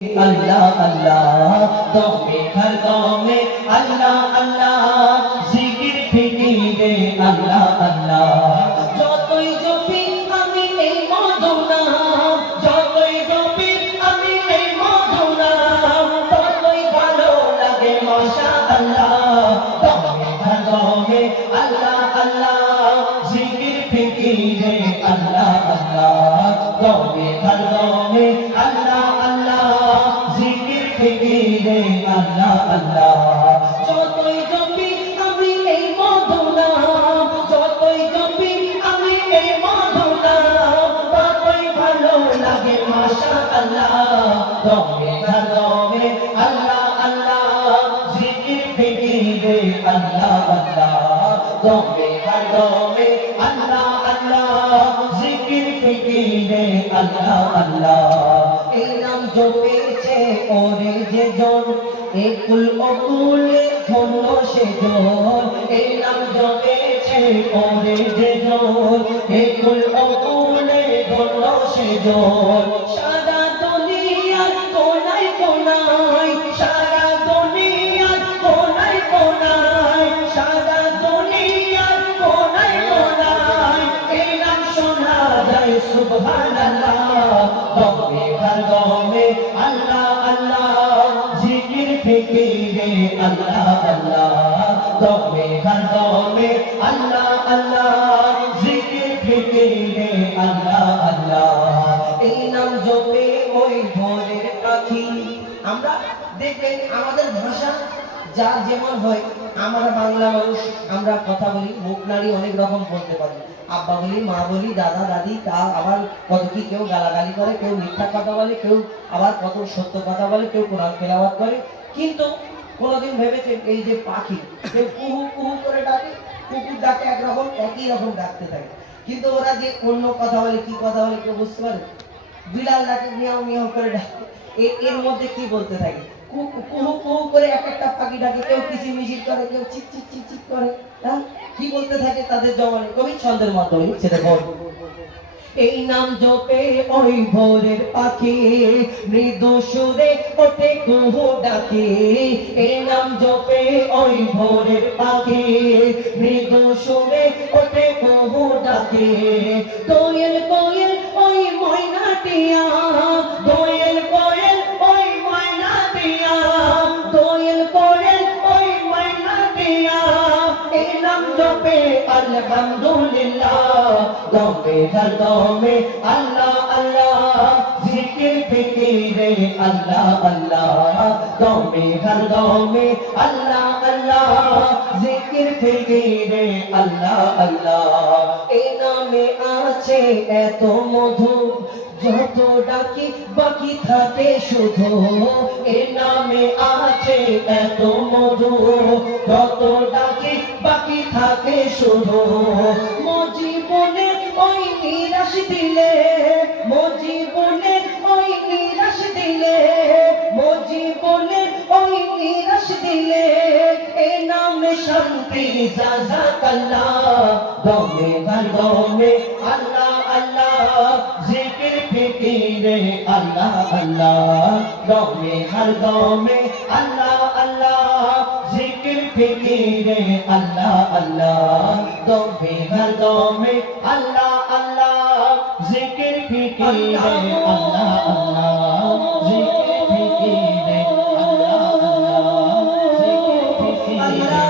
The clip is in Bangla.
अल्लाह अल्लाह दमे हर दमे अल्लाह अल्लाह जिकिर फिकिरे अल्लाह अल्लाह যতই জপি আমি এই মধুর নাম যতই জপি আমি এই মধুর নাম ততই ভালো লাগে মাশাআল্লাহ দমে হর দমে আল্লাহ আল্লাহ জিকির ফিকিরে আল্লাহ আল্লাহ দমে হর দমে আল্লাহ আল্লাহ আল্লাহ যতই জপি আমি এই মধুর নাম যতই জপি আমি এই মধুর নাম ততই ভালো লাগে মাশাআল্লাহ দমে হর দমে আল্লাহ আল্লাহ জিকির ফিকিরে আল্লাহ আল্লাহ দমে হর দমে আল্লাহ আল্লাহ জিকির ফিকিরে আল্লাহ আল্লাহ এই নাম জপেছে ওরে যে জন একুল অকুলে ধন্য সে জন এই নাম জপেছে ওরে যে জন একুল অকুলে ধন্য সে জন সারা দুনিয়ার কোনায় কোনায় সারা দুনিয়ার কোনায় কোনায় সারা দুনিয়ার কোনায় কোনায় এই নাম শোনা যায় সুবহানাল্লাহ দমে হর দমে আল্লাহ আল্লাহ জিকির ফিকিরে আল্লাহ আল্লাহ দমে হর দমে আল্লাহ আল্লাহ জিকির ফিকিরে আল্লাহ আল্লাহ এই নাম জপে ওই ভোরের পাখি আমরা দেখবেন আমাদের ভাষা যা যেমন হয় আমরা বাংলা মানুষ আমরা কথা বলি মুখ নাড়ি অনেক রকম বলতে পারি আব্বা বলি মা বলি দাদা দাদি তা আবার কত কি কেউ গালাগালি করে কেউ মিথ্যা কথা বলে কেউ আবার কত সত্য কথা বলে কেউ কোরআন তেলাওয়াত করে কিন্তু কোনোদিন ভেবেছেন এই যে পাখি কেউ কুহু কুহু করে ডাকে কুকুর ডাকে একরকম একই রকম ডাকতে থাকে কিন্তু ওরা যে অন্য কথা বলে কি কথা বলে কেউ বুঝতে পারে বিড়াল ডাকে মিয়াও মিয়াও করে ডাকে এর মধ্যে কি বলতে থাকে কুহু কুহু করে এক একটা পাখি ডাকে কেউ কিচিরমিচির করে কেউ চিক চিক চিক চিক করে হ্যাঁ কি বলতে থাকে তাদের জবানে কবি ছন্দের মাধ্যমে সেটা বল এই নাম জপে ওই ভোরের পাখি মৃদু সুরে ওঠে কুহু ডাকে এই নাম জপে ওই ভোরের পাখি মৃদু সুরে ওঠে কুহু ডাকে দোয়েল কোয়েল ওই ময়নাটিয়া দোয়েল কোয়েল ওই ময়নাটিয়া দোয়েল কোয়েল ওই ময়নাটিয়া এই নাম জপে আলহামদুলিল্লাহ দমে হর দমে আল্লাহ আল্লাহ জিকির ফিকিরে আল্লাহ আল্লাহ দমে হর দমে আল্লাহ আল্লাহ জিকির ফিকিরে আল্লাহ আল্লাহ এই নামে আছে এত মধু যত ডাকি বাকি থাকে শুধু এ নামে আছে এত মধু যত ডাকি বাকি থাকে শুধু মজিবনে ওই নিরাশ দিলে মজিবনে ওই নিরাশ দিলে মজিবনে ওই নিরাশ দিলে এ নামে শান্তি জাযাকাল্লাহ দমে হর দমে আল্লাহ আল্লাহ জিকির ফিকিরে আল্লাহ আল্লাহ দমে হর দমে আল্লাহ আল্লাহ জিকির ফিকিরে আল্লাহ আল্লাহ দমে হর দমে আল্লাহ আল্লাহ জিকির ফিকিরে আল্লাহ আল্লাহ জিকির ফিকিরে আল্লাহ আল্লাহ জিকির ফিকিরে